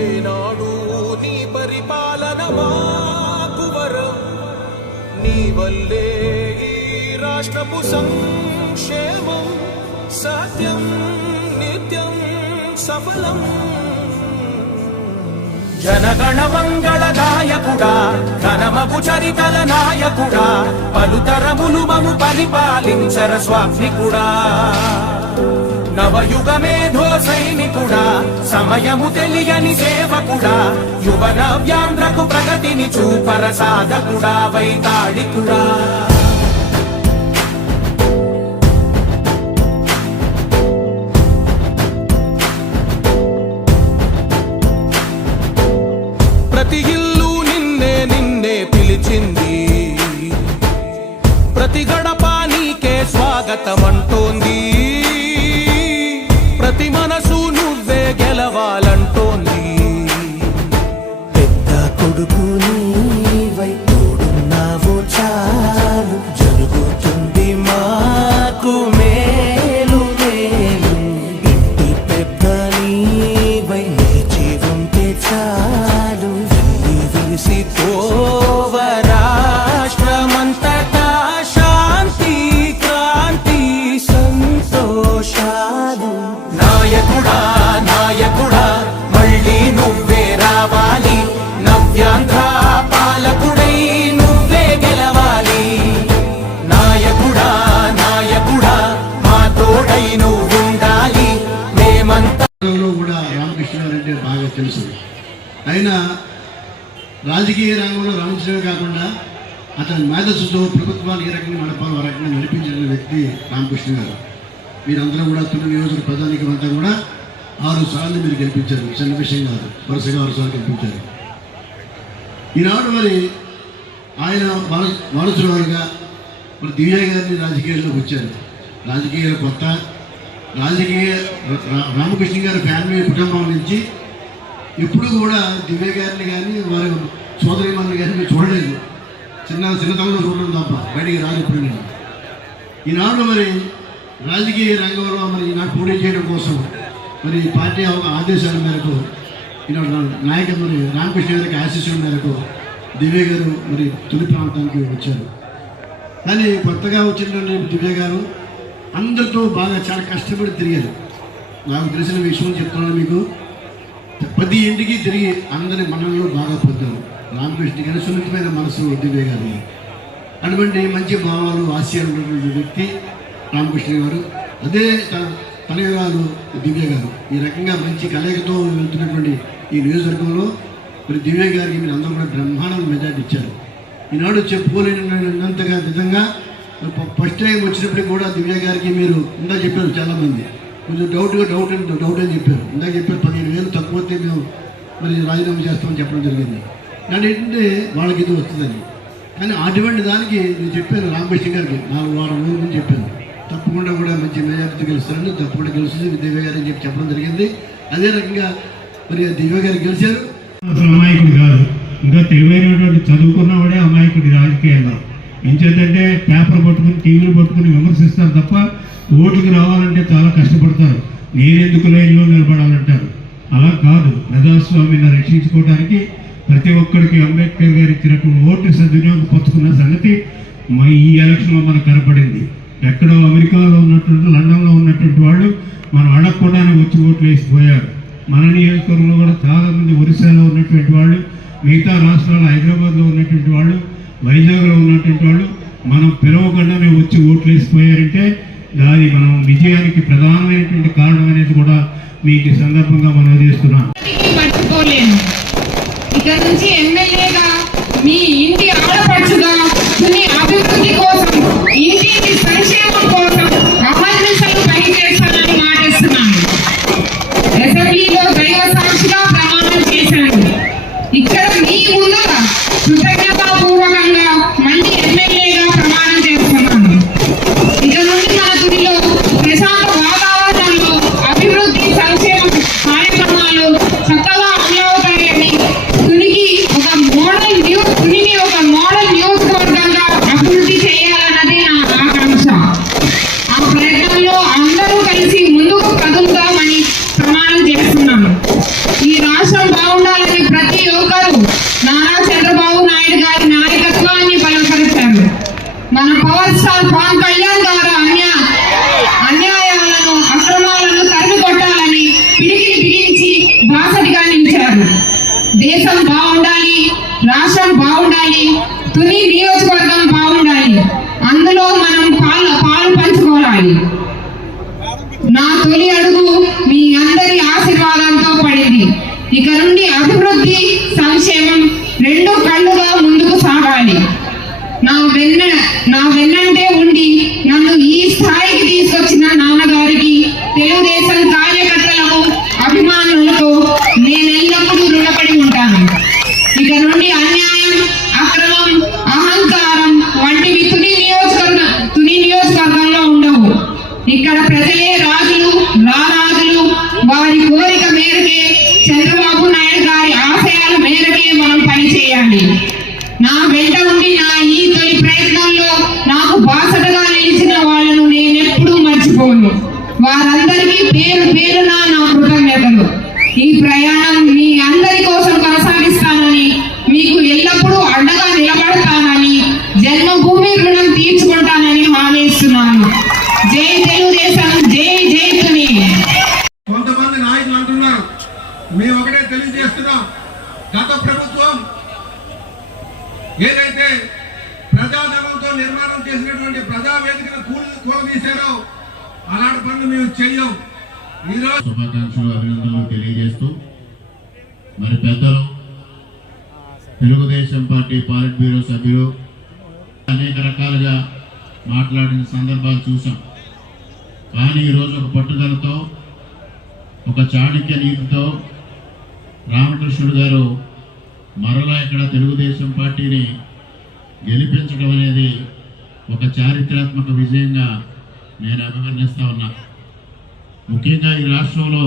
ఏనాడు నీ పరిపాలన మాకు వరం, నీ వల్లే ఈ రాష్ట్రపు సంక్షేమం సత్యం నిత్యం సఫలం. జనగణ మంగళ నాయకుడా, ఘనమగు చరితల నాయకుడా, పలుతరములు మము పరిపాలించర స్వామికుడా. నవయుగ మేధో సైనికుడా, సమయము తెలియని సేవకుడా, యువ నవ్యాంధ్రకు ప్రగతిని చూపర సాధకుడా, వైతాళికుడా. ప్రతి ఇల్లు నిన్నే నిన్నే పిలిచింది, ప్రతి గడప నీకే స్వాగతమంటోంది, ప్రతి మనసు నువ్వే గెలవాలంటోంది. పెద్ద కొడుకు నీవై తోడున్నావు చాలు, జరుగుతుంది మాకు మేలు మేలు. ఇంటి పెద్ద నీవై నిలిచి ఉంటే చాలు, వెళ్ళి విరిసి పోవ రాష్ట్రమంతటా శాంతి క్రాంతి సంతోషాలు. నాయకుడా నాయకుడా మళ్ళీ నువ్వే రావాలి, నవ్యాంధ్ర పాలకుడై నువ్వే గెలవాలి. నాయకుడా నాయకుడా మా తోడై నువ్వుండాలి, మేమంతా. కూడా రామకృష్ణ గారు అంటే బాగా తెలుసు. అయినా రాజకీయ రంగంలో రామకృష్ణ కాకుండా అతని మేధస్సుతో ప్రభుత్వాన్ని ఏ రకంగా నడపాలో ఆ రకంగా నడిపించిన వ్యక్తి రామకృష్ణ గారు. మీరందరూ కూడా తొలి నియోజకవర్గ ప్రధానికం అంతా కూడా 6 సార్లు మీరు గెలిపించారు, చిన్న విషయం కాదు. వరుసగా 6 సార్లు గెలిపించారు. ఈనాడు మరి ఆయన వారసురాలుగా మరి దివ్య గారిని రాజకీయాల్లోకి వచ్చారు. రాజకీయాలు కొత్త రామకృష్ణ గారి ఫ్యామిలీ కుటుంబం నుంచి ఎప్పుడు కూడా దివ్య గారిని కానీ వారి సోదరిమణులు కానీ మీరు చూడలేదు. చిన్నతనంలో చూడడం తప్ప బయటికి రాదు ఎప్పుడు. నేను ఈనాడు మరి రాజకీయ రంగంలో మరి ఈనాడు పోటీ చేయడం కోసం మరి పార్టీ ఆదేశాల మేరకు ఈనాడు నాయక మరి రామకృష్ణ గారికి ఆశీస్సుల మేరకు దివ్య గారు మరి తొలి ప్రాంతానికి వచ్చారు. కానీ కొత్తగా వచ్చినటువంటి దివ్య గారు అందరితో బాగా చాలా కష్టపడి తిరిగారు. నాకు తెలిసిన విషయం చెప్తున్నాను మీకు. ప్రతి ఇంటికి తిరిగి అందరి మనల్లో బాగా పొందారు. రామకృష్ణ గారి సున్నితమైన మనసు దివ్య గారు. అటువంటి మంచి భావాలు ఆశయాలు ఉన్నటువంటి వ్యక్తి రామకృష్ణ గారు. అదే తనయురాలు దివ్య గారు. ఈ రకంగా మంచి కలయికతో వెళ్తున్నటువంటి ఈ నియోజకవర్గంలో మరి దివ్య గారికి మీరు అందరూ కూడా బ్రహ్మాండం మెజార్టీ ఇచ్చారు. ఈనాడు చెప్పుకోలేనంతగా విధంగా ఫస్ట్ టైం వచ్చినప్పటికి కూడా దివ్య గారికి మీరు ఇందా చెప్పారు, చాలామంది కొంచెం డౌట్ అని చెప్పారు. ఇందాక చెప్పారు 15,000 తక్కువతే మేము మరి రాజీనామా చేస్తామని చెప్పడం జరిగింది. కానీ ఏంటంటే వాళ్ళకి ఇది వస్తుందని. కానీ అటువంటి దానికి నేను చెప్పాను రామకృష్ణ గారికి 4 వారం రోజుల ముందు చెప్పాను, తప్పకుండా కూడా మంచి మెజార్టీతో గెలుస్తారని, తప్పకుండా గెలుస్తుంది దివ్య గారు అని చెప్పడం జరిగింది. అదే రకంగా మరి దివ్య గారు గెలిచారు. అసలు అమాయకుడు కాదు, ఇంకా తెలివైనటువంటి చదువుకున్నవాడే అమాయకుడి రాజకీయాల్లో. ఎంచేతంటే పేపర్ పట్టుకుని టీవీలు పట్టుకుని విమర్శిస్తారు తప్ప ఓట్లకి రావాలంటే చాలా కష్టపడతారు. నేనెందుకు లైన్లో నిలబడాలంటారు. అలా కాదు, ప్రజాస్వామ్యాన్ని రక్షించుకోవడానికి ప్రతి ఒక్కరికి అంబేద్కర్ గారు ఇచ్చినటువంటి ఓటు సద్వినియోగం పంచుకున్న సంగతి ఈ ఎలక్షన్లో మనకు కనపడింది. ఎక్కడో అమెరికాలో ఉన్నటువంటి లండన్లో ఉన్నటువంటి వాళ్ళు మనం అడగకుండానే వచ్చి ఓట్లు వేసిపోయారు. మన నియోజకవర్గంలో కూడా చాలామంది ఒరిస్సాలో ఉన్నటువంటి వాళ్ళు, మిగతా రాష్ట్రాలు హైదరాబాద్లో ఉన్నటువంటి వాళ్ళు, వైజాగ్లో ఉన్నటువంటి వాళ్ళు మనం పిలవకుండానే వచ్చి ఓట్లు వేసిపోయారంటే దాని మనం విజయానికి ప్రధానమైనటువంటి కారణం అనేది కూడా మీకు ఈ సందర్భంగా మనం చేస్తున్నాం. మర్చిపోలేను. ఇక్కడ నుంచి ఎమ్మెల్యేగా మీ ఇంటి ఆడపడుచుగా మీ అభివృద్ధి కోసం, ఇంటి సంక్షేమం కోసం అహర్నిశలు పనిచేస్తానని మాటిస్తున్నాను. అసెంబ్లీలో దైవ సాక్షిగా ప్రమాణం చేశాను. ఇక్కడ మీ ముందుగా కృతజ్ఞతాపూర్వకంగా మళ్ళీ ఎమ్మెల్యేగా ప్రమాణం చేస్తున్నాను. ఇక నుండి మన గుడిలో ప్రశాంత వాతావరణంలో అభివృద్ధి సంక్షేమ కార్యక్రమాలు చక్కగా అమలవుతాయని తునికి ఒక దేశం బాగుండాలి, రాష్ట్రం బాగుండాలి, తుని నియోజకవర్గం బాగుండాలి. అందులో మనం పాలు పంచుకోవాలి. నా తొలి అడుగు మీ అందరి ఆశీర్వాదంతో పడింది. ఇక నుండి అభివృద్ధి, సంక్షేమం రెండు కళ్ళుగా ముందుకు సాగాలి. నా వెన్నంటే ఉండి నన్ను ఈ స్థాయికి తీసుకొచ్చిన నాన్నగారికి, తెలుగుదేశం కార్యకర్తలకు, అభిమానులకు నేనెల్లప్పుడూ రుణపడి ఉంటాను. ఇక నుండి అన్యాయం, అక్రమం, అహంకారం వంటివి తుని నియోజకవర్గంలో ఉండవు. ఇక్కడ ప్రజలే రాజులు, రారాజులు. వారి కోరిక మేరకే, చంద్రబాబు నాయుడు గారి ఆశయాల మేరకే మనం పనిచేయాలి. నా వెంట ఉండి నా ఈ తొలి ప్రయత్నంలో నాకు బాసటగా నిలిచిన వాళ్ళను నేనెప్పుడూ మర్చిపోను. వారందరికీ పేరు పేరున నా కృతజ్ఞతలు. ఈ ప్రయాణం మీ అందరి కోసం కొనసాగిస్తానని, మీకు ఎల్లప్పుడూ అండగా నిలబడతానని, జన్మభూమి రుణం తీర్చుకుంటానని హామీ ఇస్తున్నాను. జై తెలుగుదేశం, జై జై తుని. కొంతమంది నాయకులు అంటున్నారు, మేము ఒకటే తెలియజేస్తున్నాం, గత ప్రభుత్వం ఏదైతే ప్రజాధనంతో నిర్మాణం చేసినటువంటి ప్రజావేదికను కూలదీశారో అలాంటి పనులు మేము చెయ్యం. ఈరోజు శుభాకాంక్షలు, అభినందనలు తెలియజేస్తూ మరి పెద్దలు తెలుగుదేశం పార్టీ పాలిట్ బ్యూరో సభ్యులు అనేక రకాలుగా మాట్లాడిన సందర్భాలు చూసాం. కానీ ఈరోజు ఒక పట్టుదలతో, ఒక చాణక్య నీతితో రామకృష్ణుడు గారు మరలా ఇక్కడ తెలుగుదేశం పార్టీని గెలిపించడం అనేది ఒక చారిత్రాత్మక విజయంగా నేను అభివర్ణిస్తా ఉన్నా. ముఖ్యంగా ఈ రాష్ట్రంలో